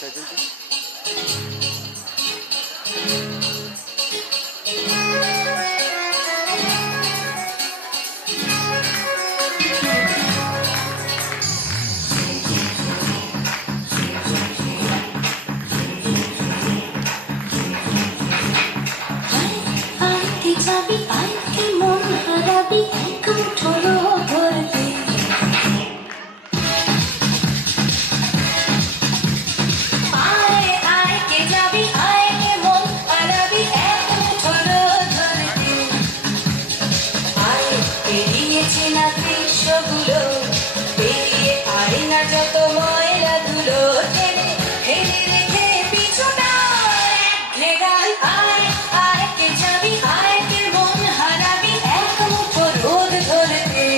যাবি আইকে মন হারাবি কুঠোরো ধরবি আয় আইকে যাবি আইকে মন হারাবি কুঠোরো ধরবি আয় পেরিয়েছে না গ্রীষ্মগুলো পেরিয়ে আয় না যত ময়লাগুলো ঠেলে ঠেলে রেখে পিছুটা গান আয় আইকে যাবি আইকে মন হারাবি এক মুঠো রোদ ধরবে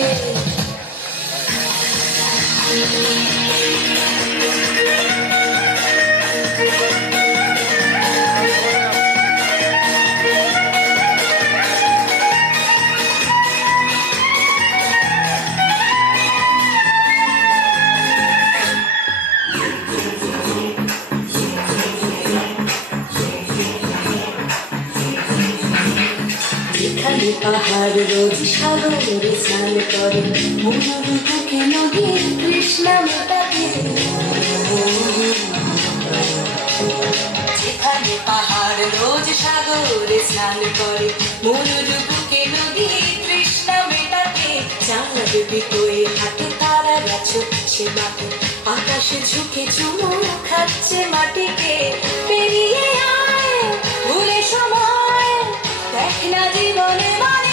যেখানে পাহাড় রোজ সাগরে স্নান করে মনোর বুকে নদীর তৃষ্ণা মেটাবে যেখানে পাহাড় রোজ সাগরে স্নান করে মনোর বুকে নদীর তৃষ্ণা মেটাবে চাঁদ বিকোয়ে হাতে তারারা ছুটছে মাঠে আকাশে ঝুঁকে চুমু খাচ্ছে মাটিকে পেরিয়ে আয় ভুলে সময় দেখ না জীবনে মানে